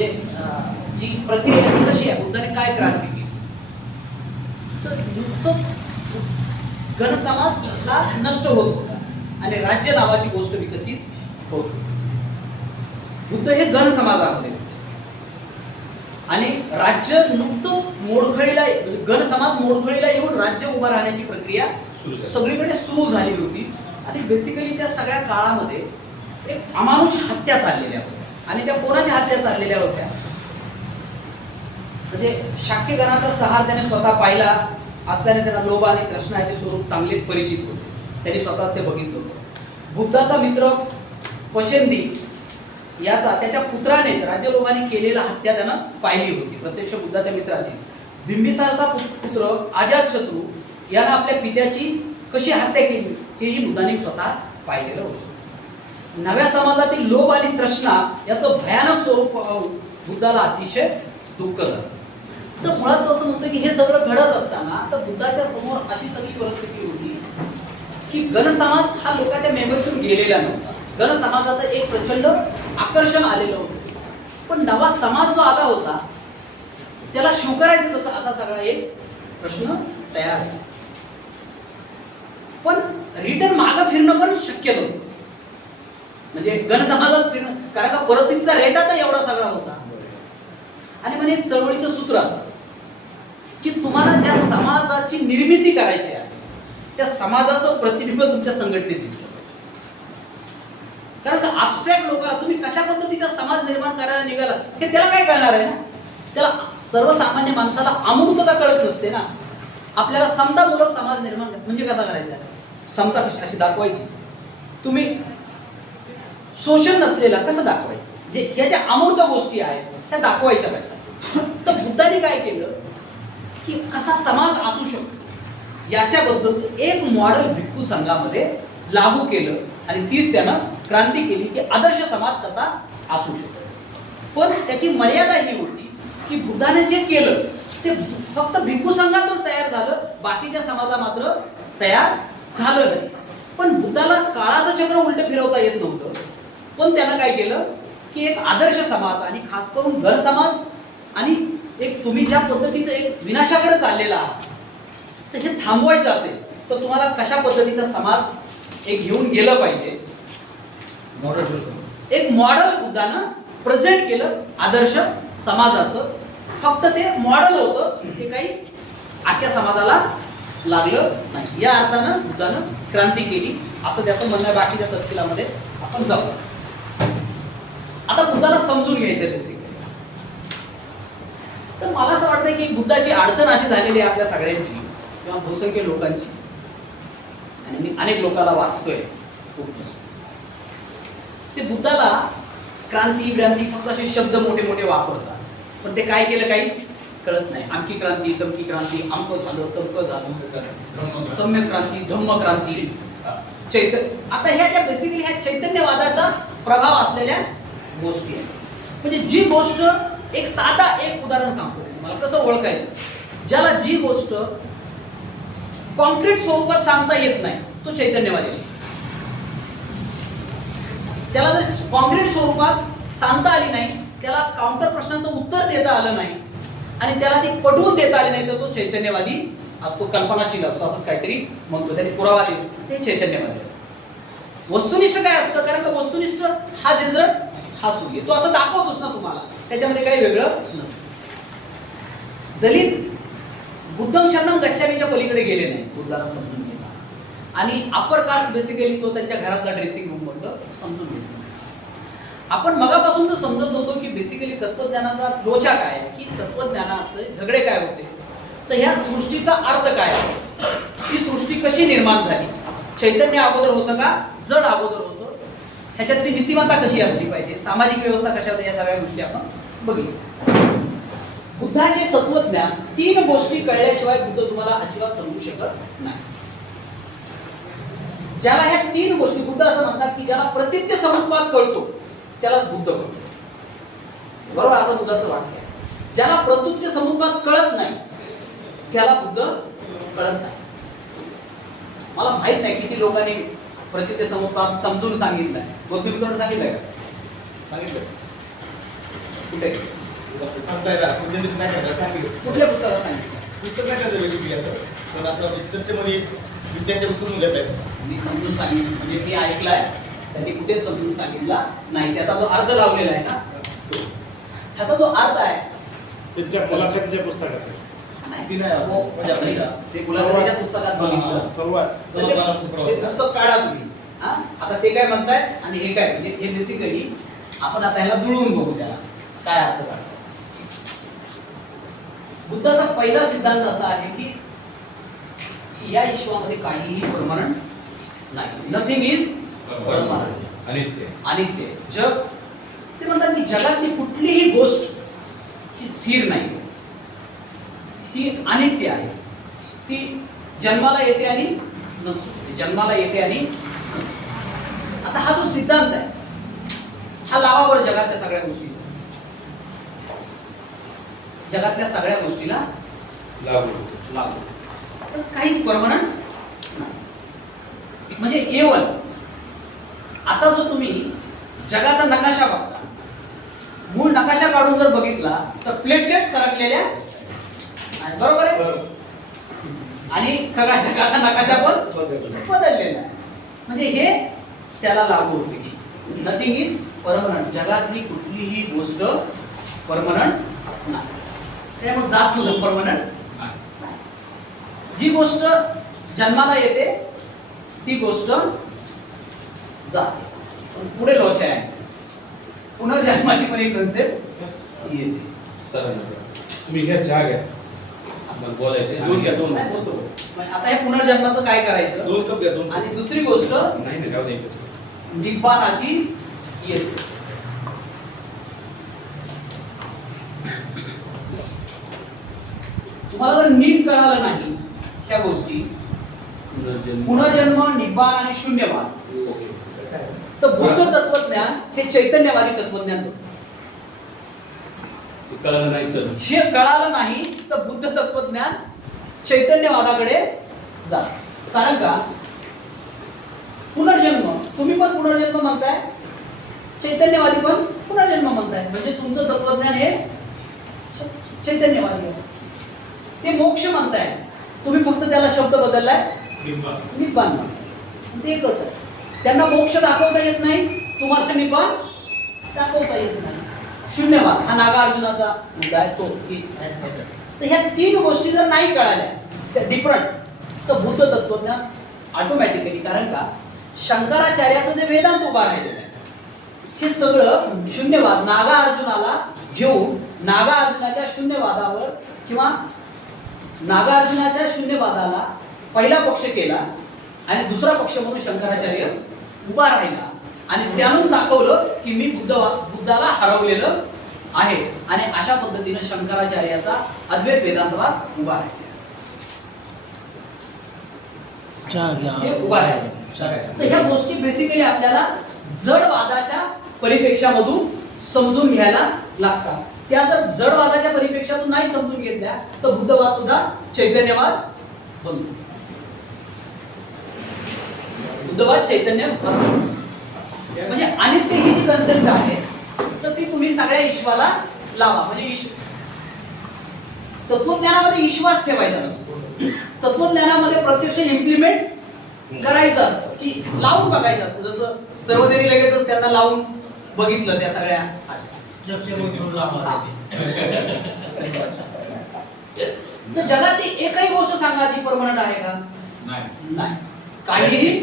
म्हणजे जी प्रक्रिया ती कशी आहे, बुद्धाने काय क्रांती केली. तर नुकतंच गणसमाज हा नष्ट होत होता आणि राज्य नावाची गोष्ट विकसित होत होती. बुद्ध हे गण समाजामध्ये आणि राज्य नुकतंच मोडखळीला, गण समाज मोडखळीला येऊन राज्य उभं राहण्याची प्रक्रिया सगळीकडे सुरू झाली होती. आणि बेसिकली त्या सगळ्या काळामध्ये एक अमानुष हत्या चाललेल्या होत्या. आणि त्या कोणाच्या हत्या चाललेल्या होत्या, म्हणजे शाक्यगणाचा सहार त्याने स्वतः पाहिला असल्याने त्यांना लोभ आणि तृष्णाचे स्वरूप चांगलेच परिचित होते. त्यांनी स्वतःच ते बघितलं होतं. बुद्धाचा मित्र पशेंदी याचा त्याच्या पुत्राने राज्यलोभाने केलेला हत्या त्यानं पाहिली होती, प्रत्यक्ष बुद्धाच्या मित्राची. बिंबिसारचा पुत्र अजातशत्रू यानं आपल्या पित्याची कशी हत्या केली हेही बुद्धाने स्वतः पाहिलेलं होतं. नव्या समाजातील लोभ आणि तृष्णा याचं भयानक स्वरूप बुद्धाला अतिशय दुःख झालं. तर मुळात तो असं म्हणतो की हे सगळं घडत असताना तर बुद्धाच्या समोर अशी सगळी परिस्थिती होती की गणसमाज हा लोकांच्या मेमरीतून गेलेला नव्हता. गणसमाजाचं एक प्रचंड आकर्षण आलेलं होतं, पण नवा समाज जो आला होता त्याला स्वीकारायचं कसं असा सगळा एक प्रश्न तयार झाला. पण रिटर्न मागं फिरणं पण शक्य नव्हतं, म्हणजे गणसमाजात फिरणं, कारण का परिस्थितीचा रेट आता एवढा सगळा होता. आणि म्हणजे एक चळवळीचं सूत्र असतं की तुम्हाला ज्या समाजाची निर्मिती करायची आहे त्या समाजाचं प्रतिबिंब तुमच्या संघटनेत दिसलं. कारण का अबस्ट्रॅक्ट लोकांना तुम्ही कशा पद्धतीचा समाज निर्माण करायला निघाला हे त्याला काय कळणार आहे ना. त्याला सर्वसामान्य माणसाला अमूर्तता कळत नसते ना. आपल्याला समतामूलक समाज निर्माण म्हणजे कसा करायचा, समता कशी अशी दाखवायची, तुम्ही शोषण नसलेला कसं दाखवायचं, जे ह्या ज्या अमूर्त गोष्टी आहेत त्या दाखवायच्या कशा. तर बुद्धाने काय केलं की कसा समाज असू शकतो याच्याबद्दलचं एक मॉडेल भिक्खू संघामध्ये लागू केलं आणि तीच त्यानं क्रांती केली की आदर्श समाज कसा असू शकतो. पण त्याची मर्यादा ही होती की बुद्धाने जे केलं ते फक्त भिक्खू संघातच तयार झालं, बाकीच्या समाजा मात्र तयार झालं नाही. पण बुद्धाला काळाचं चक्र उलट फिरवता येत नव्हतं. पण त्यानं काय केलं की एक आदर्श समाज आणि खास करून गण समाज आणि एक तुम्ही ज्या पद्धतीचं एक विनाशाकडे चाललेला आहात तर हे थांबवायचं असेल तर तुम्हाला कशा पद्धतीचा समाज एक घेऊन गेलं पाहिजे. एक मॉडेल बुद्धानं प्रेझेंट केलं आदर्श समाजाचं. फक्त ते मॉडेल होतं, ते काही आख्या समाजाला लागलं नाही. या अर्थानं बुद्धानं क्रांती केली असं त्याचं म्हणणं आहे. बाकीच्या तपशिलामध्ये आपण जाऊ. आता बुद्धाला समजून घ्यायचं बेसिकली. तर मला असं वाटतं की बुद्धाची अडचण अशी झालेली आहे आपल्या सगळ्यांची किंवा बहुसंख्य लोकांची, आणि मी अनेक लोकांना वाचतोय खूप. ते बुद्धाला क्रांती क्रांती फक्त असे शब्द मोठे मोठे वापरतात, पण ते काय केलं काहीच कळत नाही. आमकी क्रांती, तमकी क्रांती, आमकं झालं, तमकं झालं, सम्यक क्रांती, धम्म क्रांती, आता ह्या ज्या बेसिकली ह्या चैतन्यवादाचा प्रभाव असलेल्या गोष्टी आहेत. म्हणजे जी गोष्ट एक साधा एक उदाहरण सांगतो मला कसं ओळखायचं, ज्याला जी गोष्ट कॉन्क्रीट स्वरूपात सांगता येत नाही तो चैतन्यवादी असतो. त्याला जर कॉन्क्रीट स्वरूपात सांगता आली नाही, त्याला काउंटर प्रश्नांचं उत्तर देता आलं नाही आणि त्याला ती पटवून देता आली नाही तर तो चैतन्यवादी असतो, कल्पनाशील असतो, असंच काहीतरी म्हणतो. त्याने पुरावा देतो, ते चैतन्यवादी असतं. वस्तुनिष्ठ काय असतं, कारण का वस्तुनिष्ठ हा जेजर हा सूर्य, तो असं दाखवतोस ना तुम्हाला, त्याच्यामध्ये काही वेगळं नसतं. दलित बुद्धं शरणं गच्छामीच्या पलीकडे गेले नाही, बुद्धाला समजून घेतला. आणि अप्पर कास्ट बेसिकली तो त्यांच्या घरातला ड्रेसिंग रूम मधलं समजून घेतला. आपण मगापासून जो समजत होतो की बेसिकली तत्वज्ञानाचा लोचा काय आहे, की तत्वज्ञानाचे झगडे काय होते, तर ह्या सृष्टीचा अर्थ काय आहे, ही सृष्टी कशी निर्माण झाली, चैतन्य अगोदर होतं का जड अगोदर होतं, ह्याच्यातली नीतिमत्ता कशी असली पाहिजे, सामाजिक व्यवस्था कशा होत्या, या सगळ्या गोष्टी आपण बघितल्या. बुद्धाचे तत्वज्ञान 3 गोष्टी कळल्याशिवाय बुद्ध तुम्हाला अजिबात समजू शकत नाही. ज्याला ह्या 3 गोष्टी, बुद्ध असं म्हणतात की ज्याला प्रतित्य समुत्पाद कळतो त्यालाच बुद्ध कळतो, बरोबर, असं बुद्धाचं वाक्य आहे. ज्याला प्रकृती समुत्पाद कळत नाही त्याला बुद्ध कळत नाही. मला माहित नाही किती लोकांनी प्रकृती समुत्पाद समजून सांगितलंय. गौतमी बुद्धाने सांगितलंय का? सांगितलं. कुठे सांगता येईल जनरेशन नाही करता सांगितलं कुठल्या पुस्तकात सांगितलं? पुस्तक नाही करतं बेसिकली असं पण असं चर्चेमध्ये विद्यार्थी पुस्तक घेत आहेत. मी समजून सांगितलं म्हणजे मी ऐकलाय त्यांनी कुठेच समजून सांगितला नाही. त्याचा जो अर्थ लावलेला आहे ना ह्याचा जो अर्थ आहे त्यांच्या मुलाखतीच्या पुस्तकात ती नाही हो, म्हणजे आपल्या ते मुलाखतीच्या पुस्तकात बघितलं तर ते पुस्तक काढा तुम्ही. हा आता ते काय म्हणताय आणि हे काय म्हणजे हे बेसिकली आपण आता ह्याला जुळवून बघू त्याला काय अर्थ काढतो. बुद्धाचा पहिला सिद्धांत असा आहे की या विश्वामध्ये काहीही परमनंट नाही. Nothing is permanent. अनित्य जग ते म्हणतात की जगातली कुठलीही गोष्ट ही स्थिर नाही, ती अनित्य आहे. ती जन्माला येते आणि नसते, जन्माला येते आणि नसते. आता हा जो सिद्धांत आहे हा लावावर जगातल्या सगळ्या गोष्टी, जगातल्या सगळ्या गोष्टीला लागू. तर काहीच परमनंट नाही. म्हणजे एवन आता जो तुम्ही जगाचा नकाशा बघता, मूळ नकाशा काढून जर बघितला तर प्लेटलेट सरकलेल्या आहेत, बरोबर आहे. आणि सगळ्या जगाचा नकाशा पण बदललेला आहे. म्हणजे हे त्याला लागू होते की नथिंग इज परमनंट. जगातली कुठलीही गोष्ट परमनंट नाही. त्यामुळे जात सुद्धा परमनंट नाही. जी गोष्ट जन्माला येते ती गोष्ट जाते. पण पुढे लॉच आहे पुनर्जन्माची पण एक कन्सेप्ट येते. सर तुम्ही घ्या चहा घ्या आपण बोलायचे दोन घ्या दोन आता हे पुनर्जन्माचं काय करायचं दोन कप घ्या दोन. आणि दुसरी गोष्ट नाही नाही जाऊ दे एकच. निब्बाणाची येते. तुम्हाला जर नीट कळालं नाही ह्या गोष्टी पुनर्जन्म, निब्बाण आणि शून्यवाद तर बुद्ध तत्वज्ञान हे चैतन्यवादी तत्वज्ञान होतं. कळलं नाही तर हे कळालं नाही तर बुद्ध तत्वज्ञान चैतन्यवादाकडे जात. कारण का पुनर्जन्म, तुम्ही पण पुनर्जन्म म्हणताय, चैतन्यवादी पण पुनर्जन्म म्हणताय. म्हणजे तुमचं तत्वज्ञान हे चैतन्यवादी आहे. ते मोक्ष म्हणताय, तुम्ही फक्त त्याला शब्द बदललाय निब्बाण. ते एकच आहे. त्यांना मोक्ष दाखवता येत नाही, तुम्हाला निब्बाण दाखवता येत नाही. शून्यवाद हा नागार्जुनाचा मुद्दा आहे तो. तर ह्या तीन गोष्टी जर नाही कळाल्या त्या डिफरंट तर बुद्ध तत्वज्ञान ऑटोमॅटिकली, कारण का शंकराचार्याचं जे वेदांत उभा राहिलेलं आहे हे सगळं शून्यवाद नागार्जुनाला घेऊन नागार्जुनाच्या शून्यवादावर किंवा नागार्जुनाच्या शून्यवादाला पहिला पक्ष केला आणि दुसरा पक्ष म्हणून शंकराचार्य उभा राहिला आणि त्यातून दाखवलं की मी बुद्धाला हरवलेलं आहे. आणि अशा पद्धतीने शंकराचार्याचा अद्वैत वेदांतवाद उभा राहिला. उभा राहिला. तर ह्या गोष्टी बेसिकली आपल्याला जडवादाच्या परिप्रेक्ष्यामधून समजून घ्यायला लागतात. त्या जर जडवादाच्या परिप्रेक्ष्यातून नाही समजून घेतल्या तर बुद्धवाद सुद्धा चैतन्यवाद बनतो. बुद्धवाद चैतन्य म्हणजे अनित्य ही जी कन्सेप्ट आहे तर ती तुम्ही सगळ्या ईश्वाला लावा. म्हणजे तत्वज्ञानामध्ये विश्वास ठेवायचा नसतो, तत्वज्ञानामध्ये प्रत्यक्ष इम्प्लिमेंट करायचं असतं की लावून बघायचं असतं. जसं सर्वदेवी लगेचच त्यांना लावून बघितलं त्या सगळ्या. तर जगातली एकही गोष्ट सांगा ती परमनंट आहे का? नाही. काहीही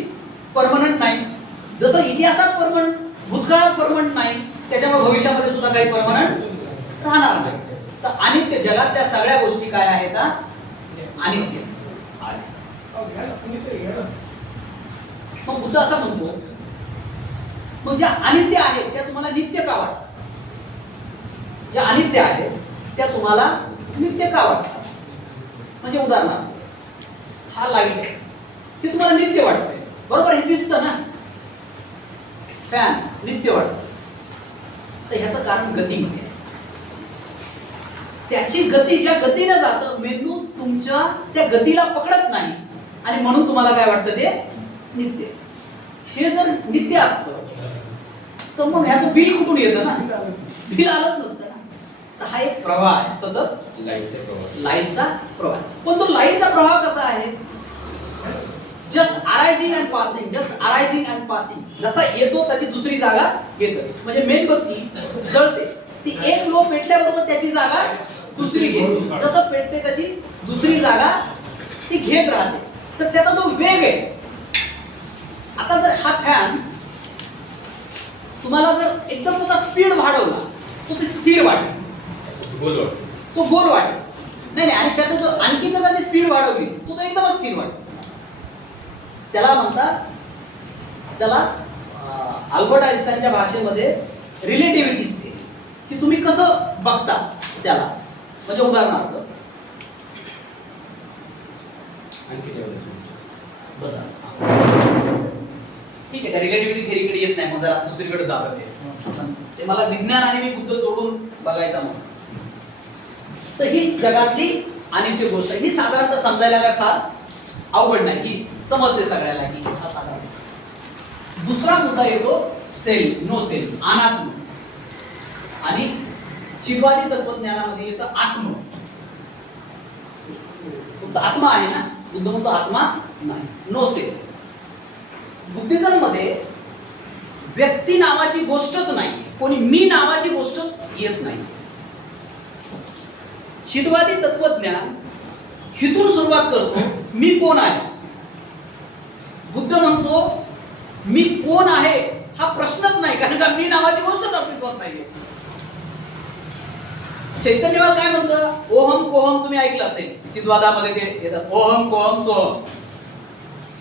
परमनंट नाही. जसं इतिहासात परमनंट, भूतकाळात परमनंट नाही, त्याच्यामुळे भविष्यामध्ये सुद्धा काही परमनंट राहणार नाही. तर अनित्य, जगातल्या सगळ्या गोष्टी काय आहेत? अनित्य. मग बुद्ध असं म्हणतो मग ज्या अनित्य आहेत त्या तुम्हाला नित्य का वाटतात? ज्या अनित्य आहेत त्या तुम्हाला नित्य का वाटतात? म्हणजे उदाहरणार्थ हा लाईट आहे, ती तुम्हाला नित्य वाटते, बरोबर? हे दिसतं ना. फॅन नित्य वाटतं, तर ह्याचं कारण गतीमध्ये आहे. त्याची गती ज्या गतीने जातं मेंदू तुमच्या त्या गतीला पकडत नाही आणि म्हणून तुम्हाला काय वाटतं ते नित्य. हे जर नित्य असतं तर मग ह्याचं बिल कुठून येतं ना? बिल आलंच नसतं ना. तर हा एक प्रवाह आहे, सतत लाईटचा प्रवाह. लाईटचा प्रवाह. पण तो लाईटचा प्रवाह कसा आहे? Just arising and passing, just arising and passing. जसा येतो त्याची दुसरी जागा घेतं. म्हणजे मेणबत्ती जळते, ती एक लो पेटल्याबरोबर त्याची जागा दुसरी घेते. जसं पेटते त्याची दुसरी जागा ती घेत राहते. तर त्याचा जो वेग आहे, आता जर हा फॅन तुम्हाला जर एकदम त्याचा स्पीड वाढवला तो ते स्थिर वाटेल, गोल वाटतं. तो गोल वाटेल. नाही आणि त्याचा जो आणखी त्याची स्पीड वाढवली तो एकदमच स्थिर वाटेल. त्याला म्हणतात, त्याला अल्बर्ट आइन्स्टाईनच्या भाषेमध्ये रिलेटिव्हिटी थिअरी, की तुम्ही कसं बघता त्याला. म्हणजे उदाहरणार्थ आणखी ठेवलं. बघा, ठीक आहे, रिलेटिव्हिटी थिअरीकडे येत नाही, मग जरा दुसरीकडे जातं ते मला विज्ञान आणि मी बुद्ध जोडून बघायचा म्हणून. तर ही जगातली अनित्य गोष्ट आहे. ही साधारणतः समजायला काय फार अवघड नाही, ही समजते सगळ्याला की हा साधारण. दुसरा मुद्दा येतो सेल, नो सेल, अनात्म. आणि चिदवादी तत्वज्ञानामध्ये येतं आत्म. फक्त आत्मा आहे ना, बुद्ध म्हणतो आत्मा नाही, नो सेल. बुद्धिझम मध्ये व्यक्ती नावाची गोष्टच नाही, कोणी मी नावाची गोष्टच येत नाही. चिदवादी तत्वज्ञान हितून सुरुवात करतो, मी कोण आहे. बुद्ध म्हणतो मी कोण आहे हा प्रश्नच नाही, कारण का मी नावाची गोष्टच अस्तित्वात नाहीये. चैतन्यवाद काय म्हणतं? ओहम कोहम तुम्ही ऐकलं असेल, चिदवादामध्ये ते येतात ओहम कोहम सोहम.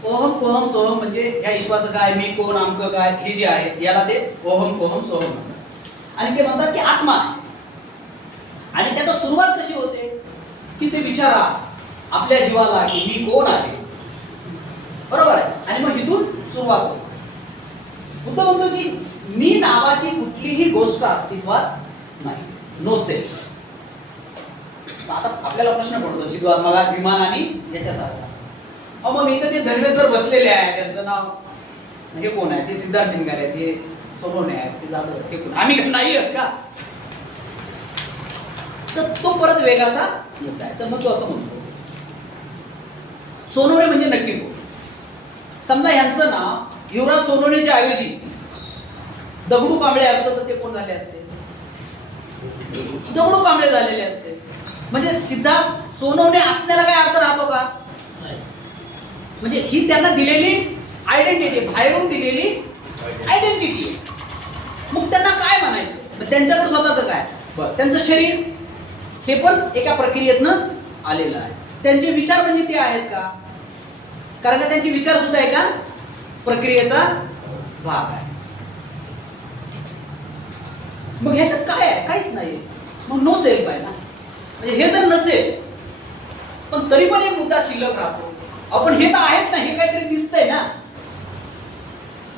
ओहम कोहम सोहम म्हणजे या विश्वाचं काय, मी कोण, आमक काय, हे जे आहे याला ते ओहम कोहम सोहम म्हणतात. आणि ते म्हणतात की आत्मा आहे. आणि त्याचा सुरुवात कशी होते की ते विचारा आपल्या जीवाला की मी कोण आहे, बरोबर आहे. आणि मग इथून सुरुवात होते. बुद्ध म्हणतो की मी नावाची कुठलीही गोष्ट अस्तित्वात नाही, नो सेल्फ. आता आपल्याला प्रश्न पडतो चिदवाद मला विमान आणि ह्याच्यासारखा. मग इथं ते धनवे सर बसलेले आहे, त्यांचं नाव हे कोण आहे, ते सिद्धार्थ शिंगारे आहेत, ते सोनवणे आहेत, ते जाधव आहेत, ते कोण, आम्ही नाही आहेत का? तर तो परत वेगाचा मुद्दा आहे. तर मग तो असं म्हणतो सोनवणे म्हणजे नक्की कोण. समजा ह्यांचं नाव युवराज सोनवणेच्या ऐवजी दगडू कांबळे असतं तर ते कोण झाले असते? दगडू कांबळे झालेले असते. म्हणजे सिद्धार्थ सोनवणे असण्याला काय अर्थ राहतो का? म्हणजे ही त्यांना दिलेली आयडेंटिटी, बाहेरून दिलेली आयडेंटिटी आहे. मग त्यांना काय म्हणायचं? त्यांच्याकडे स्वतःचं काय? बरं, त्यांचं शरीर हे पण एका प्रक्रियेतनं आलेलं आहे. त्यांचे विचार म्हणजे ते आहेत का? कारण का त्यांचे विचार सुद्धा एका प्रक्रियेचा भाग आहे. मग ह्याच्यात काय आहे? काहीच नाही. मग नो सेल्फ आहे ना. म्हणजे हे जर नसेल पण तरी पण एक मुद्दा शिल्लक राहतो, आपण हे तर आहेत ना, हे काहीतरी दिसतंय ना.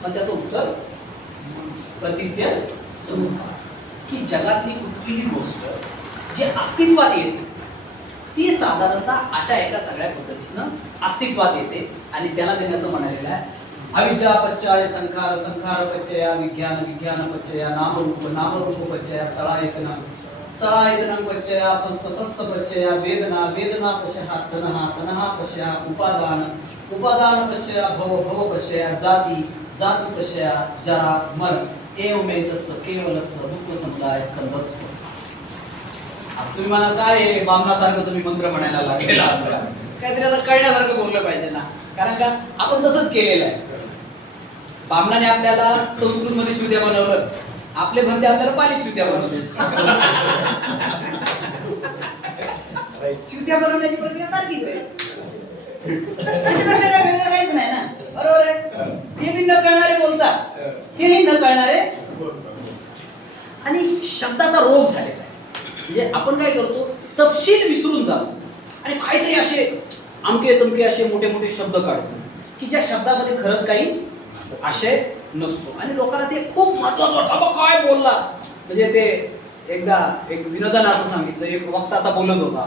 पण त्याचं उत्तर प्रतिज्ञा समुद्र, की जगातली कुठलीही गोष्ट जी अस्तित्वात येते ती साधारणतः अशा एका सगळ्या पद्धतीनं अस्तित्वात येते. आणि त्याला त्यांनी असं म्हणालेलं आहे अविद्या पच्चय संखार संखार पच्चया विज्ञान विज्ञान पच्चया नामरूप पच्चया सळायतनं पच्चया पस्स पस्स पच्चया वेदना वेदना पश्या तनहा तनहा पश्या उपादान उपादान पश्या भव भव पश्या जाती जाती पश्या जरा मर एवमेतस्य केवलस्य दुःख समुदाय स्कंदस्य. तुम्ही मला काय बामणासारखं तुम्ही मंत्र म्हणायला लागलेला काहीतरी आता कळण्यासारखं बोललं पाहिजे ना, कारण का आपण तसंच केलेलं आहे. बामणाने आपल्याला संस्कृत मध्ये चुत्या बनवलं, आपले भंते आपल्याला पालित चुत्या बनवले. चुत्या बनवण्याची प्रक्रिया सारखीच आहे, त्याच्यापेक्षा काय वेगळं काहीच नाही ना, बरोबर आहे. ते बी न कळणारे बोलतात, हेही न कळणारे. आणि शब्दाचा रोग झालेला आहे. म्हणजे आपण काय करतो, तपशील विसरून जातो आणि काहीतरी असे अमके तमके असे मोठे मोठे शब्द काढतो की ज्या शब्दामध्ये खरंच काही आशय नसतो. आणि लोकांना ते खूप महत्वाचं वाटतं, काय बोलला. म्हणजे ते एकदा एक विनोदानं असं सांगितलं, एक वक्ता असा बोलत होता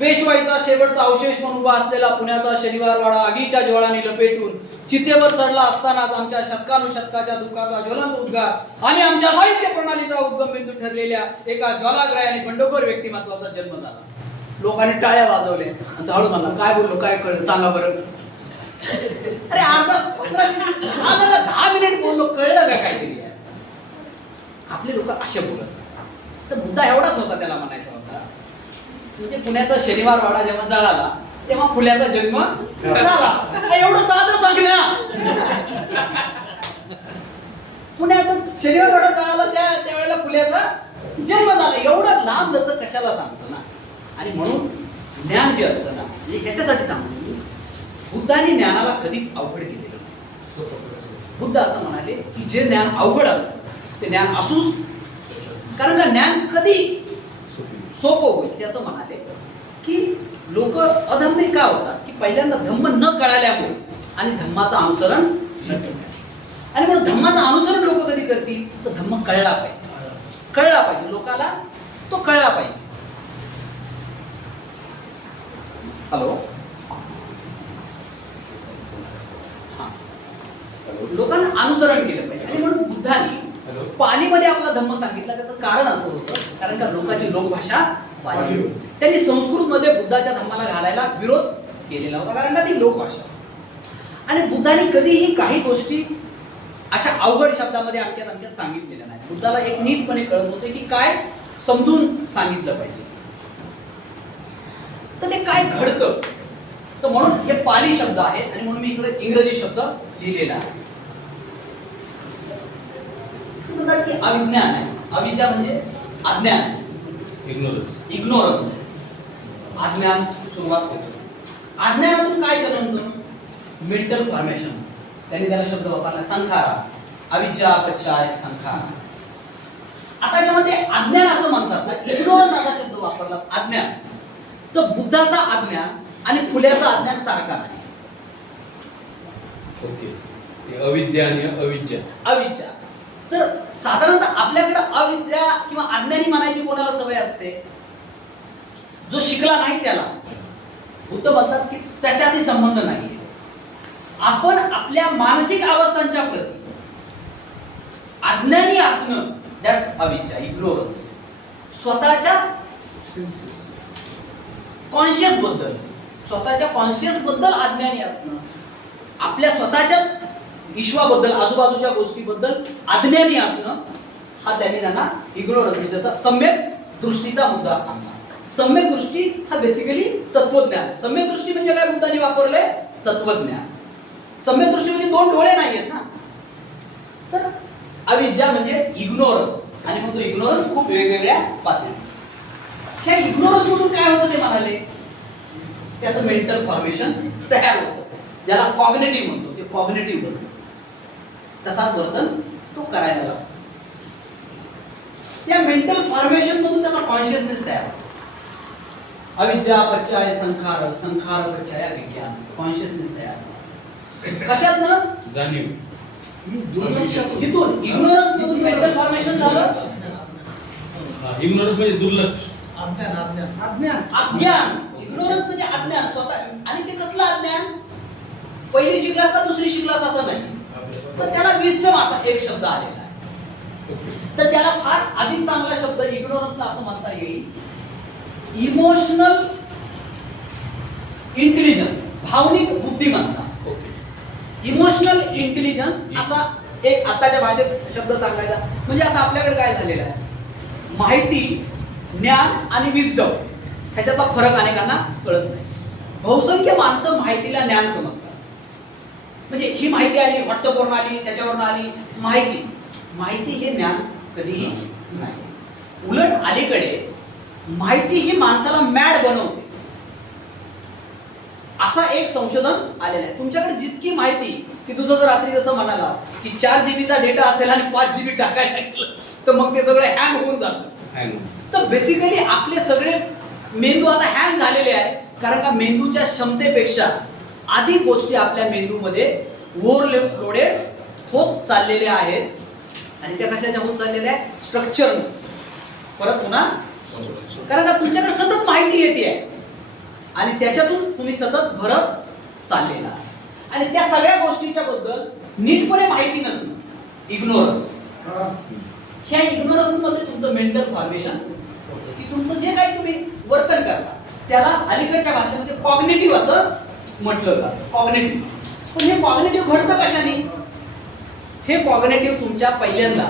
पेशवाईचा शेवटचा अवशेष म्हणून उभा असलेला पुण्याचा शनिवारवाडा आगीच्या ज्वाळांनी लपेटून चितेवर चढला असतानाच आमच्या शतकानुशतकाच्या दुःखाचा ज्वलंत उद्गार आणि आमच्या साहित्य प्रणालीचा उद्गम बिंदू ठरलेल्या एका ज्वालाग्राही आणि बंडखोर व्यक्तिमत्वाचा जन्म झाला. लोकांनी टाळ्या वाजवल्या. धाडू म्हणला, काय बोललो, काय कळलं सांगा बरं. अरे अर्धा 10 मिनिट बोललो, कळलं का काहीतरी? आपले लोक असे बोलत. तर मुद्दा एवढाच होता त्याला म्हणायचा होता, म्हणजे पुण्याचा शनिवारवाडा जेव्हा जळाला तेव्हा फुल्याचा जन्म झाला. एवढं साधं सांगण्या. पुण्याचा शनिवारवाडा जळाला त्यावेळेला फुल्याचा जन्म झाला. एवढं लांब लचक कशाला सांगतो ना. आणि म्हणून ज्ञान जे असतं ना, म्हणजे ह्याच्यासाठी सांगतो, बुद्धाने ज्ञानाला कधीच अवघड केलेलं नाही. बुद्ध असं म्हणाले की जे ज्ञान अवघड असतं ते ज्ञान असूच, कारण का ज्ञान कधी सोपं होईल ते असं म्हणाले की लोक अधम्य का होतात की पहिल्यांदा धम्म न कळाल्यामुळे आणि धम्माचं अनुसरण न केल्यामुळे. आणि म्हणून धम्माचं अनुसरण लोक कधी करतील तर धम्म कळला पाहिजे लोकाला, तो कळला पाहिजे. हॅलो, लोकांना अनुसरण केलं पाहिजे. आणि म्हणून बुद्धाने पालीमध्ये आपला धम्म सांगितला. त्याचं कारण असं होतं कारण का लोकांची लोकभाषा पाली होती. त्यांनी संस्कृतमध्ये बुद्धाच्या धम्माला घालायला विरोध केलेला होता कारण का ती लोकभाषा. आणि बुद्धाने कधीही काही गोष्टी अशा अवघड शब्दामध्ये आमच्यात सांगितलेल्या नाही. बुद्धाला एक नीटपणे कळत होते की काय समजून सांगितलं पाहिजे, तर ते काय घडतं. तर म्हणून हे पाली शब्द आहेत आणि म्हणून मी इकडे इंग्रजी शब्द लिहिलेला आहे. म्हणतात की अविज्ञान आहे. अविद्या म्हणजे अज्ञान, इग्नोरन्स. अज्ञान सुरुवात होतो. अज्ञानातून काय जन्मतं? Mental formation. त्यांनी त्याला शब्द वापरला संखारा. अविद्या पच्चाय संखारा. आता जेव्हा ते अज्ञान असं म्हणतात ना, इग्नोरन्स असा शब्द वापरला, अज्ञान, तर बुद्धाचा अज्ञान आणि फुल्याचा अज्ञान सारखा नाही. ओके, अविद्या आणि अविद्या. तर साधारणतः आपल्याकडे अविद्या किंवा अज्ञानी म्हणायची कोणाला सवय असते? जो शिकला नाही त्याला. बुद्ध म्हणतात की त्याच्याशी संबंध नाही. आपण आपल्या मानसिक अवस्थांच्या प्रती अज्ञानी असणं, दॅट्स अविद्या, इग्नोरन्स. स्वतःच्या कॉन्शियस बद्दल अज्ञानी असणं, आपल्या स्वतःच्याच विश्वाबद्दल, आजूबाजूच्या गोष्टीबद्दल अज्ञानी असणं, हा त्यांना इग्नोरन्स म्हणजे जसा सम्यक दृष्टीचा मुद्दा आणला. सम्यक दृष्टी हा बेसिकली तत्वज्ञान. सम्यक दृष्टी म्हणजे काय बुद्धाने वापरले? तत्वज्ञान. सम्यक दृष्टी म्हणजे दोन डोळे नाही आहेत ना. तर अविद्या म्हणजे इग्नोरन्स. आणि मग तो इग्नोरन्स खूप वेगवेगळ्या पातळी. ह्या इग्नोरन्स मधून काय होतं ते म्हणाले? त्याचं मेंटल फॉर्मेशन तयार होतं, ज्याला कॉग्निटिव्ह म्हणतो. ते कॉग्निटिव्ह बनतो, तसाच वर्तन तो करायला लागतो. त्या मेंटल फॉर्मेशन मधून त्याचा कॉन्शियसनेस तयार होतो. अविद्या पच्चाय संखार, संखार पच्चाय विज्ञान. कॉन्शियसनेस तयार होतो. कशातनं? जाणीव. इथून इग्नोरन्स मधून मेंटल फॉर्मेशन झालं. इग्नोरन्स म्हणजे दुर्लक्ष, अज्ञान. इग्नोरन्स म्हणजे अज्ञान स्वतः. आणि ते कसलं अज्ञान? पहिली शिकलास का दुसरी शिकलास असं नाही, तर त्याला विस्डम असा एक शब्द आलेला आहे. तर त्याला फार अधिक चांगला शब्द इग्नोरन्सला असं म्हणता येईल, इमोशनल इंटेलिजन्स, भावनिक बुद्धिमत्ता. इमोशनल इंटेलिजन्स असा एक आताच्या भाषेत शब्द सांगायचा. म्हणजे आता आपल्याकडे काय झालेलं आहे, माहिती, ज्ञान आणि विस्डम ह्याच्यातला फरक अनेकांना कळत नाही. बहुसंख्य माणसं माहितीला ज्ञान समजतात. म्हणजे ही माहिती आली, व्हॉट्सअपवरून आली, त्याच्यावरून आली माहिती हे ज्ञान कधीही नाही. उलट अलीकडे माहिती ही माणसाला मॅड बनवते असा एक संशोधन आलेलं आहे. तुमच्याकडे जितकी माहिती, की तुझं जर रात्री जसं म्हणाला की 4 GB चा डेटा असेल आणि 5 GB टाकायला गेलं तर मग ते सगळे हँग होऊन जातं. तर बेसिकली आपले सगळे मेंदू आता हँग झालेले आहे, कारण का मेंदूच्या क्षमतेपेक्षा अधिक गोष्टी आपल्या मेंदूमध्ये ओव्हरलोडेड होत चाललेल्या आहेत. आणि त्या कशाच्या होत चाललेल्या आहेत? स्ट्रक्चर. परत पुन्हा, कारण का तुमच्याकडे सतत माहिती येते आहे. आणि त्याच्यातून तुम्ही सतत भरत चाललेला आहात. आणि त्या सगळ्या गोष्टीच्या बद्दल नीटपणे माहिती नसणं, इग्नोरन्स. ह्या इग्नोरन्स मध्ये तुमचं मेंटल फॉर्मेशन होतं की तुमचं जे काही तुम्ही वर्तन करता त्याला अलीकडच्या भाषेमध्ये कॉग्निटिव्ह असं म्हटलं जातं. कॉग्निटिव्ह. पण हे कॉग्निटिव्ह घडतं कशाने? हे कॉग्निटिव्ह तुमच्या पहिल्यांदा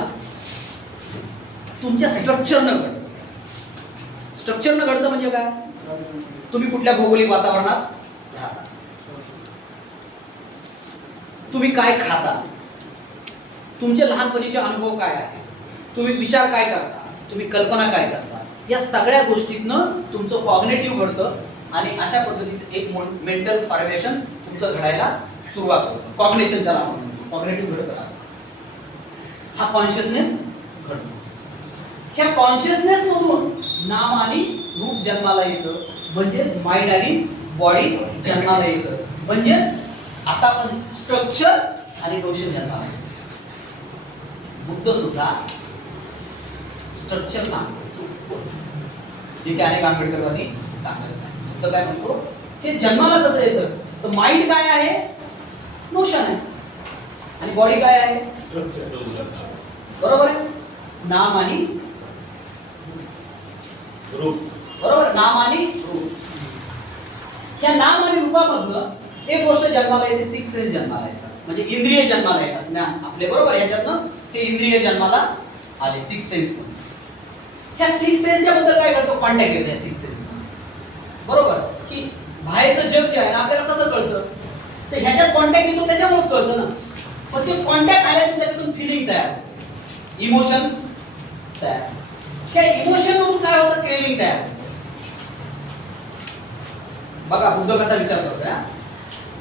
तुमच्या स्ट्रक्चरनं घडतं. स्ट्रक्चरनं घडतं म्हणजे काय? तुम्ही कुठल्या भौगोलिक वातावरणात राहता, तुम्ही काय खाता, तुमचे लहानपणीचे अनुभव काय आहे, तुम्ही विचार काय करता, तुम्ही कल्पना काय करता, या सगळ्या गोष्टीतनं तुमचं कॉग्निटिव्ह घडतं आणि अशा पद्धतीचं एक मेंटल फॉर्मेशन तुमचं घडायला सुरुवात होतं. कॉग्निशन ज्याला आपण म्हणतो, कॉग्निटिव्ह घडतं. हा कॉन्शियसनेस घडतो. ह्या कॉन्शियसनेस मधून नाम आणि रूप जन्माला येतं, म्हणजेच माइंड आणि बॉडी जन्माला येतं. म्हणजे आता आपण स्ट्रक्चर आणि नोशन जन्माला येतं. बुद्ध सुद्धा स्ट्रक्चर सांगतो, जे की अनेक आंबेडकरांनी सांगितलं आहे. बुद्ध काय म्हणतो? हे जन्माला कसं येतं? तर माइंड काय आहे? नोशन आहे. आणि बॉडी काय आहे? बरोबर आहे. नाम आणि रूप. बरोबर. नाम आणि रूप. ह्या नाम आणि रूपामधनं एक गोष्ट जन्माला येते, सिक्स सेन्स जन्माला येतात. म्हणजे इंद्रिय जन्माला येतात. ज्ञान आपले, बरोबर. ह्याच्यातनं हे इंद्रिय जन्माला आले, सिक्स सेन्स. ह्या सिक्स सेन्सच्या बद्दल काय करतो? कॉन्टॅक्ट येतो या सिक्स सेन्स. बरोबर. की बाहेरचं जग जे आहे ना आपल्याला कसं कळतं? तर ह्याच्यात कॉन्टॅक्ट येतो त्याच्यामुळेच कळतं ना. पण ते कॉन्टॅक्ट आल्यातून त्याच्यातून फिलिंग तयार होते, इमोशन तयार. त्या इमोशन मधून काय होतं? क्रेविंग तयार होतं. बघा बुद्ध कसा विचार करतोय.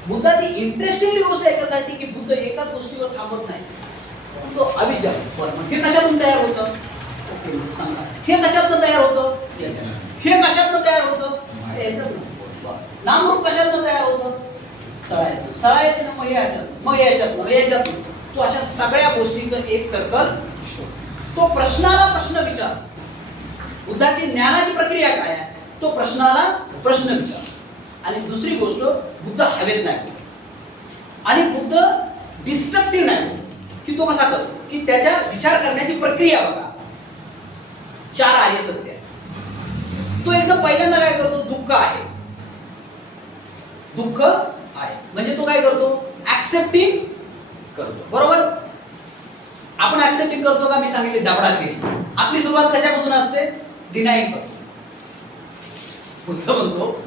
बुद्धाची इंटरेस्टिंगली गोष्ट याच्यासाठी की बुद्ध एकाच गोष्टीवर थांबत नाही. तो अविद्या हे कशातून तयार होतं? ओके, म्हणजे सांगा हे कशातनं तयार होतं? याच्यातून. हे कशातनं तयार होतं? याच्यातून. नामरूप कशातनं तयार होतं? सळायचं. सळायचं ना, मग याच्यातनं. तो अशा सगळ्या गोष्टींचं एक सर्कल. तो प्रश्नाला प्रश्न विचार. बुद्धाची ज्ञानाची प्रक्रिया काय आहे? तो प्रश्नाला प्रश्न विचार. आणि दुसरी गोष्ट, बुद्ध हवेत नाही आणि बुद्ध डिस्ट्रक्टिव्ह नाही. की तो कसा करतो? की त्याच्या विचार करण्याची प्रक्रिया बघा. 4 आर्य सत्य आहे. तो एकदम पहिल्यांदा काय करतो? दुःख आहे, दुःख आहे म्हणजे तो काय करतो? ऍक्सेप्टिंग करतो. बरोबर. आपण ऍक्सेप्टिंग करतो का? मी सांगितले डबडा थेरी. आपली सुरुवात कशापासून असते? डिनाईंग पासून. बुद्ध म्हणतो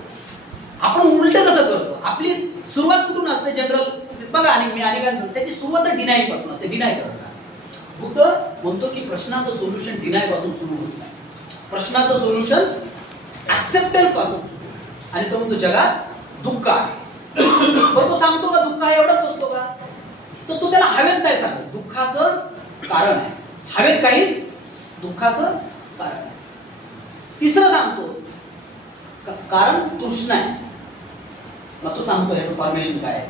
आपण उलट कसं करतो? आपली सुरुवात कुठून असते? जनरल बघा आणि मी अनेकांचं त्याची सुरुवात डिनाईंग पासून असते. डिनाय करतात. बुद्ध म्हणतो की प्रश्नाचं सोल्युशन डिनाय पासून सुरू होत नाही. प्रश्नाचं सोल्युशन ऍक्सेप्टन्स पासून सुरू होतं. आणि तो म्हणतो जगात दुःख आहे. पण तो सांगतो का दुःख आहे एवढंच बसतो का? तर तो त्याला हवेत नाही सांगत. दुःखाचं कारण आहे. हवेत काहीच दुःखाचं कारण आहे. तिसरं सांगतो कारण तृष्णा आहे. मग तो सांगतो ह्याचं फॉर्मेशन काय आहे.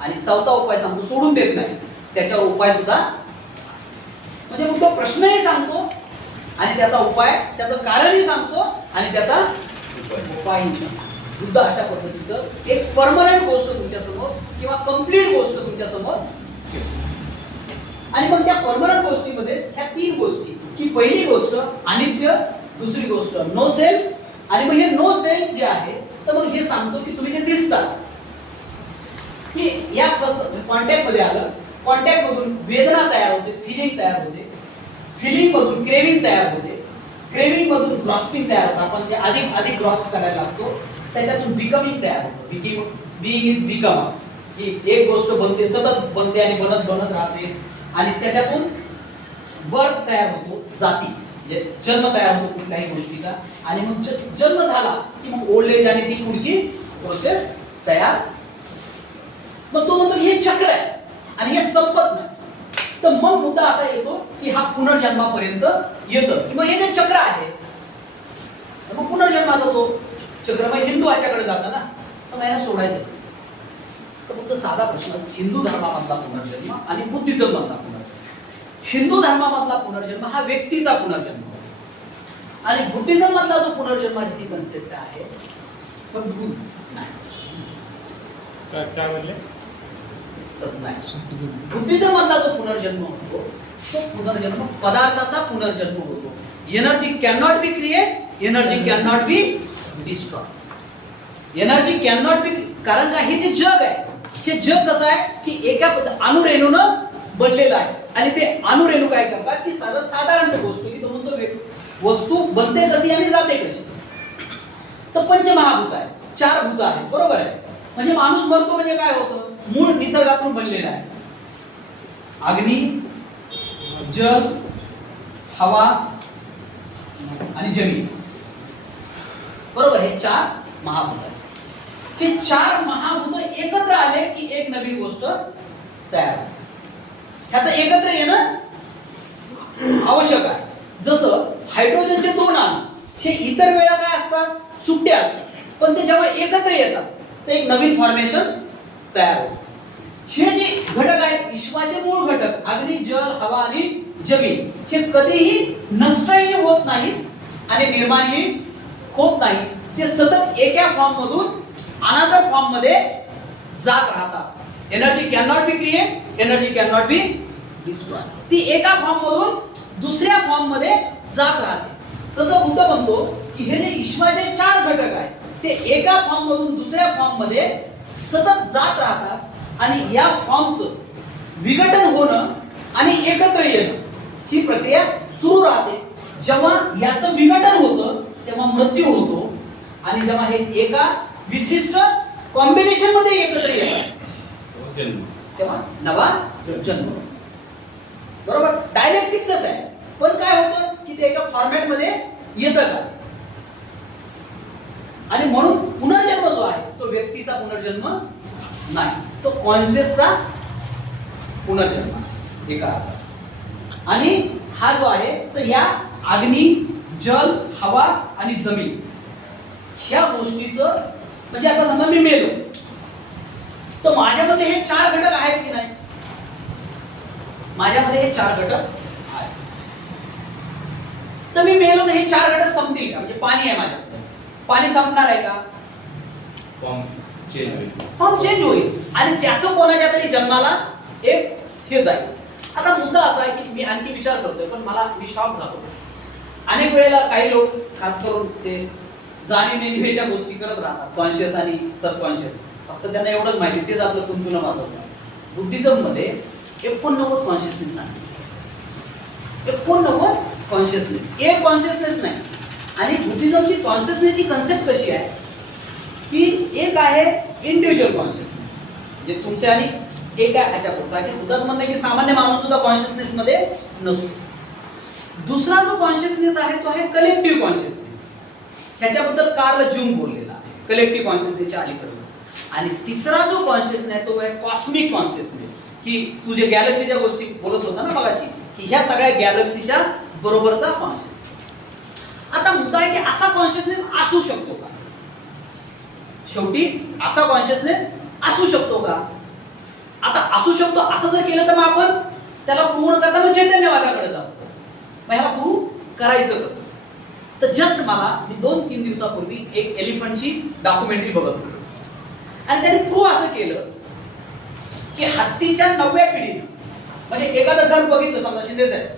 आणि चौथा उपाय सांगतो, सोडून देत नाही. त्याच्यावर उपाय सुद्धा. म्हणजे मग तो प्रश्नही सांगतो आणि त्याचा उपाय, त्याचं कारणही सांगतो आणि त्याचा उपायही सांगतो. बुद्ध अशा पद्धतीचं एक परमनंट गोष्ट तुमच्या समोर किंवा कंप्लीट गोष्ट तुमच्या समोर. आणि मग त्या परमनंट गोष्टीमध्ये ह्या 3 गोष्टी, की पहिली गोष्ट अनित्य, दुसरी गोष्ट नो सेल्फ, आणि मग हे नो सेल्फ जे आहे तर मग हे सांगतो की तुम्ही जे दिसतात की या कॉन्टॅक्ट मध्ये आलं, कॉन्टॅक्ट मधून वेदना तयार होते, फिलिंग तयार होते, फिलिंग मधून क्रेविंग तयार होते, क्रेविंग मधून ग्रॉस्पिंग तयार होतं. आपण ते अधिक अधिक ग्रॉस करायला लागतो. त्याच्यातून बिकमिंग तयार होतं. Being is become. की एक गोष्ट बनते, सतत बनते आणि बनत राहते. आणि त्याच्यातून बर्थ तयार होतो, जाती म्हणजे जन्म तयार होतो कुठल्याही गोष्टीचा. आणि मग जन्म झाला की मग ओल्ड एज आणि ती पुढची प्रोसेस तयार. मग तो म्हणतो हे चक्र आहे आणि हे संपत नाही. तर मग मुद्दा असा येतो की हा पुनर्जन्मापर्यंत येतं. की मग हे जे चक्र आहे मग पुनर्जन्माचा तो चक्र मग हिंदू ह्याच्याकडे जातं ना, तर मग याला सोडायचं. तर फक्त साधा प्रश्न, हिंदू धर्मामधला पुनर्जन्म आणि बुद्धिझम मधला पुनर्जन्म. हिंदू धर्मामधला पुनर्जन्म हा व्यक्तीचा पुनर्जन्म आणि बुद्धिझम मधला जो पुनर्जन्माची ती कन्सेप्ट आहे सद्गुण नाही. काय म्हणले? नाही. बुद्धिझम मधला जो पुनर्जन्म होतो तो पुनर्जन्म पदार्थाचा पुनर्जन्म होतो. Energy can not be create, energy can not be destroy. Energy can not be, कारण का हे जे जग आहे हे जग कसं आहे की एका अणुरेणूनं बनलेलं आहे आणि ते अणुरेणू काय करतात की साधारण गोष्ट की तो म्हणतो वस्तू बनते कशी आणि जाते कशी. तर पंचमहाभूत आहे, 4 भूत आहेत, बरोबर आहे. म्हणजे माणूस मरतो म्हणजे काय होतं, मूळ निसर्गातून बनलेला आहे. अग्नी, जल, हवा आणि जमीन, बरोबर. हे 4 महाभूत आहेत. हे 4 महाभूत एकत्र आले की एक नवीन गोष्ट तयार होते. ह्याचं एकत्र येणं आवश्यक आहे. जसं हायड्रोजनचे 2 अणू हे इतर वेळा काय असतात, सुट्टे असतात, पण ते जेव्हा एकत्र येतात तर एक नवीन फॉर्मेशन तयार होतं. हे जे घटक आहेत विश्वाचे मूळ घटक अग्नी, जल, हवा आणि जमीन हे कधीही नष्टही होत नाहीत आणि निर्माणही होत नाही. ते सतत एका फॉर्म मधून अनदर फॉर्म मध्ये जात राहतात. Energy can not be create, energy can not be destroy. ती एका फॉर्म मधून दुसऱ्या फॉर्म मध्ये जात राहते. तसं बुद्ध म्हणतो की हे जे ईश्वराचे 4 घटक आहेत ते एका फॉर्म मधून दुसऱ्या फॉर्म मध्ये सतत जात राहतात आणि या फॉर्मचं विघटन होणं आणि एकत्र येणं ही प्रक्रिया सुरू राहते. जेव्हा याचं विघटन होतं तेव्हा मृत्यू होतो आणि जेव्हा हे एका विशिष्ट कॉम्बिनेशन मध्ये एकत्र येतात तेव्हा नवा जन्म. बरोबर. डायलेक्टिक्सच आहे, पण काय होतं की ते एका फॉर्मॅट मध्ये येतं का. आणि म्हणून पुनर्जन्म जो आहे तो व्यक्तीचा पुनर्जन्म नाही, तो कॉन्शियसचा पुनर्जन्म एका अर्थात. आणि हा जो आहे तर या अग्नी, जल, हवा आणि जमीन ह्या गोष्टीचं म्हणजे आता समजा मी मेलो तर माझ्यामध्ये हे 4 घटक आहेत की नाही, माझ्यामध्ये हे 4 घटक आहेत. तर मी मेलो तर हे 4 घटक संपतील का. म्हणजे पाणी आहे माझ्याकडे, पाणी संपणार आहे का, फॉर्म चेंज होईल आणि त्याचं कोणाच्या तरी जन्माला एक हे जाईल. आता मुद्दा असा आहे की मी आणखी विचार करतोय पण मी शॉक झालो. अनेक वेळेला काही लोक खास करून ते जाणीव-नेणीवेच्या गोष्टी करत राहतात, कॉन्शियस आणि सबकॉन्शियस. फक्त त्यांना एवढंच माहिती, तेच आपलं तुंतुन वाजवतात. बुद्धिझम मध्ये 89 कॉन्शियसनेस सांगितले. 89 कॉन्शियसनेस, एक कॉन्शियसनेस नाही. आणि बुद्धिझमची कॉन्शियसनेसची कन्सेप्ट कशी आहे की एक आहे इंडिव्हिज्युअल कॉन्शियसनेस म्हणजे तुमचे आणि एका ह्याच्यापुरता, की बुद्धाचं म्हणणं की सामान्य माणूस सुद्धा कॉन्शियसनेस मध्ये नसतो. दुसरा जो कॉन्शियसनेस आहे तो आहे कलेक्टिव्ह कॉन्शियसनेस. ह्याच्याबद्दल कार्ल जुंग बोललेला आहे कलेक्टिव्ह कॉन्शियसनेसच्या अलीकडे. आणि तिसरा जो कॉन्शियसनेस आहे तो आहे कॉस्मिक कॉन्शियसनेस, की तुझे गॅलेक्सीच्या गोष्टी बोलत होता ना मगाशी, की ह्या सगळ्या गॅलेक्सीच्या बरोबरचा कॉन्शियसनेस. आता मुद्दा आहे की असा कॉन्शियसनेस असू शकतो का. शेवटी असा कॉन्शियसनेस असू शकतो का. आता असू शकतो असं जर केलं तर मग आपण त्याला पूर्ण करता मग चैतन्यवादाकडे जातो. मग ह्याला प्रूव्ह करायचं कसं. तर जस्ट मला मी 2-3 दिवसापूर्वी एक एलिफंटची डॉक्युमेंटरी बघत होतो आणि त्यांनी प्रूव्ह असं केलं की हत्तीच्या 9व्या पिढीनं, म्हणजे एखादं घर बघितलं समजा शिंदे साहेब,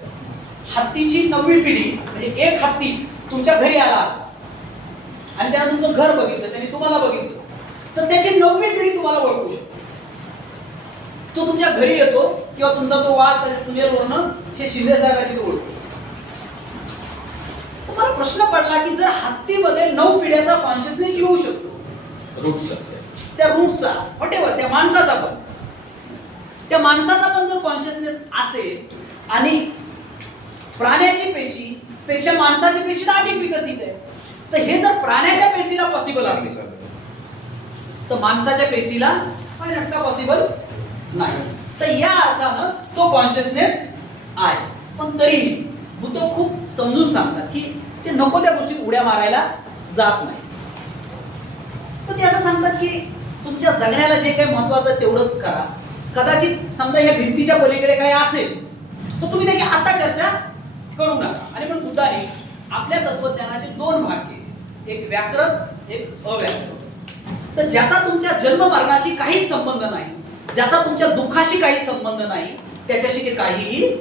हत्तीची 9वी पिढी म्हणजे एक हत्ती तुमच्या घरी आला आणि त्यानं तुमचं घर बघितलं, त्याने तुम्हाला बघितलं, तर त्याची 9वी पिढी तुम्हाला ओळखू शकतो. तो तुमच्या घरी येतो किंवा तुमचा तो वास त्याच्या स्मेलवरनं हे शिंदे साहेबांची तो ओळखू शकतो. तुम्हाला प्रश्न पडला की जर हत्तीमध्ये 9 पिढ्याचा कॉन्शियसनेस येऊ शकतो, त्या रूटचा व्हॉटेवर त्या माणसाचा पण, त्या माणसाचा पण जर कॉन्शियसनेस असेल आणि प्राण्याची पेशी पेक्षा माणसाची पेशी तर अधिक विकसित आहे, तर हे जर प्राण्याच्या पेशीला पॉसिबल असेल तर माणसाच्या पेशीला नक्का पॉसिबल नाही. तर या अर्थानं तो कॉन्शियसनेस आहे. पण तरीही बुद्ध खूप समजून सांगतात की ते नको त्या गोष्टीत उड्या मारायला जात नाही. तर ते असं सांगतात की तुमच्या जगण्याला जे काही महत्वाचं आहे तेवढंच करा. कदाचित समजा ह्या भिंतीच्या पलीकडे काही असेल तर तुम्ही त्याची आता चर्चा करू नका. आणि पण बुद्धाने आपल्या तत्वज्ञानाचे 2 भाग केले, एक व्याकृत एक अव्याकृत. तर ज्याचा तुमच्या जन्ममरणाशी काहीच संबंध नाही, ज्याचा तुमच्या दुःखाशी काही संबंध नाही, त्याच्याशी ते काहीही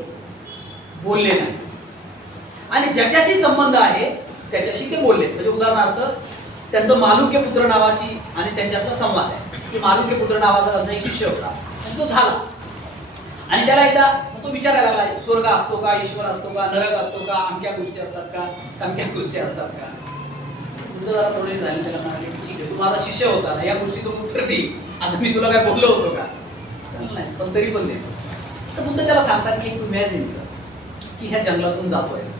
बोलले नाही. आणि ज्याच्याशी संबंध आहे त्याच्याशी ते बोलले. म्हणजे उदाहरणार्थ त्यांचं मालुक्य पुत्र नावाची आणि त्यांच्यातला संवाद आहे की मालुक्य पुत्र नावाचा त्यांचा एक शिष्य होता आणि तो झाला. आणि त्याला एकदा तो विचारायला लागला, स्वर्ग असतो का, ईश्वर असतो का, नरक असतो का, अमक्या गोष्टी असतात का, तमक्या गोष्टी असतात का. जरा थोडे झाले, त्याला म्हणाले ठीक आहे, तू माझा शिष्य होता ना, या गोष्टीचं उत्तर दे, असं मी तुला काय बोललो होतो का. नाही, पण तरी पण देतो. तर बुद्ध त्याला सांगतात की एक तू इमॅजिन कर की ह्या जंगलातून जातोयस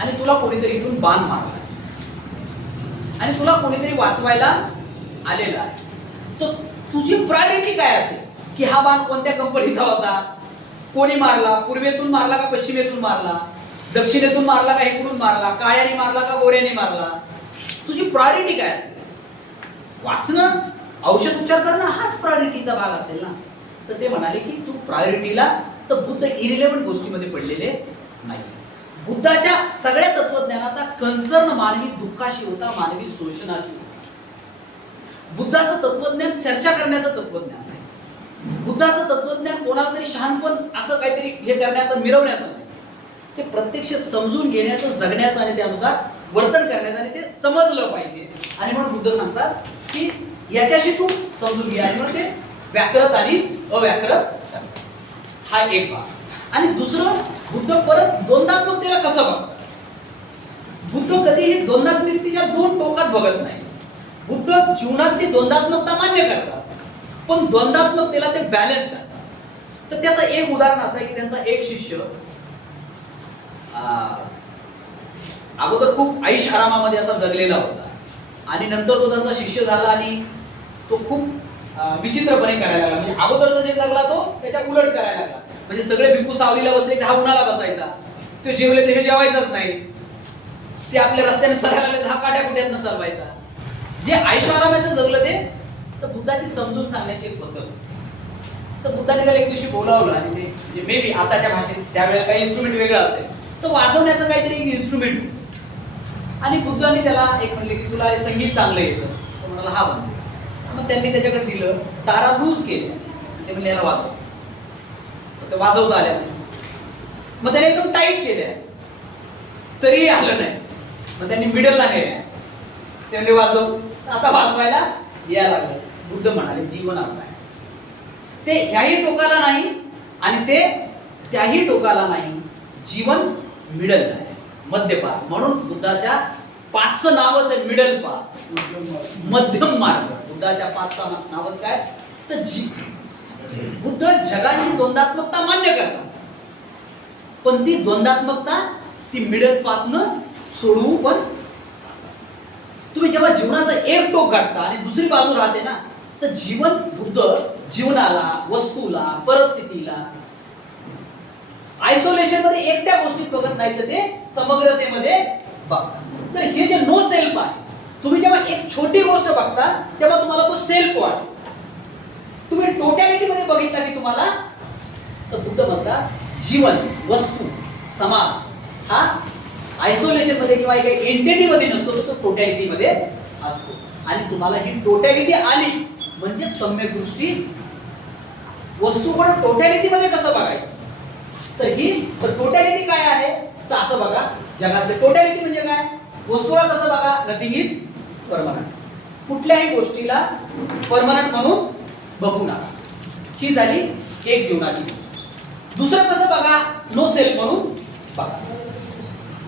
आणि तुला कोणीतरी इथून बाण मारला आणि तुला कोणीतरी वाचवायला आलेला आहे. तर तुझी प्रायोरिटी काय असेल की हा बाण कोणत्या कंपनीचा होता, कोणी मारला, पूर्वेतून मारला का पश्चिमेतून मारला, दक्षिणेतून मारला का इकडून मारला, काळ्याने मारला का गोऱ्याने मारला. तुझी प्रायोरिटी काय असेल. वाचणं, औषध उपचार करणं हाच प्रायोरिटीचा भाग असेल ना. तर ते म्हणाले की तू प्रायोरिटीला, तर बुद्ध इरिलेव्हंट गोष्टीमध्ये पडलेले नाही. बुद्धाच्या सगळ्या तत्वज्ञानाचा कन्सर्न मानवी दुःखाशी होता, मानवी शोषणाशी होता. बुद्धाचं तत्वज्ञान चर्चा करण्याचं तत्वज्ञान नाही. बुद्धाचं तत्वज्ञान कोणाला तरी शहाणपण असं काहीतरी हे करण्याचं, मिरवण्याचं नाही. ते प्रत्यक्ष समजून घेण्याचं, जगण्याचं आणि त्यानुसार वर्तन करण्याचं, आणि ते समजलं पाहिजे. आणि म्हणून बुद्ध सांगतात की याच्याशी तू समजून घे. आणि म्हणून ते व्याकृत आणि अव्याकृत हा एक भाग. आणि दुसरं, बुद्ध परत द्वंद्वात्मकतेला कसं बघतात. बुद्ध कधीही द्वंद्वात्मकतेच्या दोन टोकात बघत नाही. बुद्ध जीवनातली द्वंद्वात्मकता मान्य करतात, पण द्वंद्वात्मकतेला ते बॅलन्स करतात. तर त्याचं एक उदाहरण असं आहे की त्यांचा एक शिष्य अगोदर खूप ऐश आरामामध्ये असा जगलेला होता आणि नंतर तो त्यांचा शिष्य झाला आणि तो खूप विचित्रपणे करायला लागला. म्हणजे अगोदरचा जे जगला तो त्याच्या उलट करायला लागला. म्हणजे सगळे भिक्खू सावलीला बसले की हा उन्हाला बसायचा, ते जेवले ते हे जेवायचंच नाही, ते आपल्या रस्त्याने चालायला लागले तर हा काट्या कुट्यातनं चालवायचा. जे ऐशोआरामाचं जगलं ते, तर बुद्धाची समजून सांगण्याची एक पद्धत. तर बुद्धाने त्याला एक दिवशी बोलावलं आणि ते मे बी आताच्या भाषेत त्यावेळेला काही इन्स्ट्रुमेंट वेगळं असेल तर वाजवण्याचं काहीतरी एक इन्स्ट्रुमेंट. आणि बुद्धाने त्याला एक म्हणले की तुला संगीत चांगलं येतं, तर म्हणाला हा म्हणते. मग त्यांनी त्याच्याकडे दिलं, तारा लूज केल्या, ते म्हणले याला वाजव. ते वाजवता आल्या नाही. मग त्याने एकदम टाईट केल्या तरीही आलं नाही. मग त्यांनी मिडलला नेल्या, ते म्हणले वाजव, आता वाजवायला यायला लागलं. बुद्ध म्हणाले जीवन असं आहे, ते ह्याही टोकाला नाही आणि ते त्याही टोकाला नाही. जीवन मिडल आहे, मध्यपात. म्हणून बुद्धाच्या 5चं नावच आहे मिडल पाथ, मध्यम मार्ग. बुद्धाच्या 5चा नावच काय, तर बुद्ध जगाची द्वंद्वात्मकता मान्य करतात, पण ती द्वंद्वात्मकता ती मिडल पाथनं सोडवू. पण तुम्ही जेव्हा जीवनाचं एक टोक गाठता आणि दुसरी बाजू राहते ना, तर जीवन, बुद्ध जीवनाला, वस्तूला, परिस्थितीला आयसोलेशन मध्ये एकट्या गोष्टीत बघत नाही, तर ते समग्रतेमध्ये बघतात. तर हे जे नो सेल्फ आहे, तुम्ही जेव्हा एक छोटी गोष्ट बघता तेव्हा तुम्हाला तो सेल्फ वाटतो. तुम्ही टोटॅलिटी मध्ये बघितला की तुम्हाला, तर बुद्ध म्हणतात जीवन, वस्तू, समाज हा आयसोलेशन मध्ये किंवा एका एंटिटी मध्ये नसतो, तर तो टोटॅलिटी मध्ये असतो. आणि तुम्हाला ही टोटॅलिटी आली म्हणजे सम्यक दृष्टी. वस्तूकडे टोटॅलिटी मध्ये कसं बघायचं, तर ही टोटॅलिटी काय आहे, तर असं बघा, जगातली टोटॅलिटी म्हणजे काय, वस्तूला कसं बघा, नथिंग इज परमनंट. कुठल्याही गोष्टीला परमनंट म्हणून बघू नका. ही झाली एक जीवनाची. दुसरं कसं बघा, नो सेल्फ म्हणून बघा.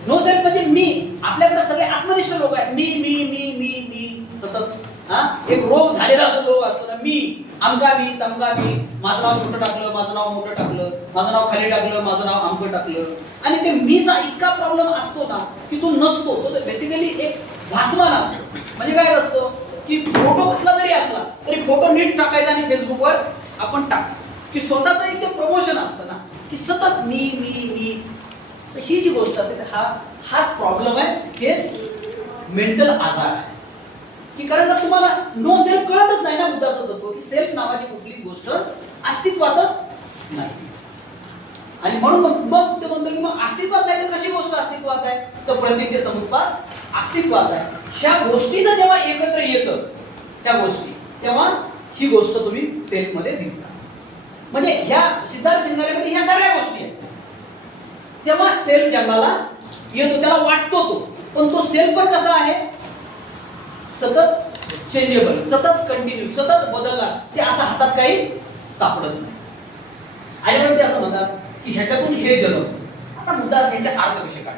नो सेल्फ म्हणजे मी. आपल्याकडे सगळे आत्मनिष्ठ लोक आहेत. मी मी मी मी मी सतत एक रोग झालेला लोक असतो ना, मी आमका मी तमका मी, माझं नाव छोटं टाकलं, माझं नाव मोठं टाकलं, माझं नाव खाली टाकलं, माझं नाव आमकं टाकलं. आणि ते मीचा इतका प्रॉब्लेम असतो ना की तो नसतो. तो बेसिकली एक भासमान असतो. म्हणजे काय असतो की फोटो कसला जरी असला तरी फोटो नीट टाकायचा आणि फेसबुकवर आपण टाक, की स्वतःचं एक जे प्रमोशन असतं ना, की सतत मी मी मी. तर ही जी गोष्ट असते हाच प्रॉब्लेम आहे. हे मेंटल आजार आहे. की कारण का तुम्हाला नो सेल्फ कळतच नाही ना बुद्धाचं तत्व, की सेल्फ नावाची कुठली गोष्ट अस्तित्वातच नाही. आणि म्हणून मग ते म्हणतो की मग अस्तित्वात नाही तर कशी गोष्ट अस्तित्वात आहे, तर प्रतिज्ञे समुत्पाद अस्तित्वात आहे. ह्या गोष्टीचं जेव्हा एकत्र येतं त्या गोष्टी तेव्हा ही गोष्ट तुम्ही सेल्फमध्ये दिसता. म्हणजे ह्या सिद्धार्थ शिंगारेमध्ये ह्या सगळ्या गोष्टी आहेत. तेव्हा सेल्फ जन्माला येतो, त्याला वाटतो तो, पण तो सेल्फ पण कसा आहे, सतत चेंजेबल, सतत कंटिन्यू, सतत बदलणार. ते असं हातात काही सापडत नाही. आणि म्हणून ते असं म्हणतात की ह्याच्यातून हे जन्म. आता मुद्दा ह्याचे अर्थ कसे काढायचे.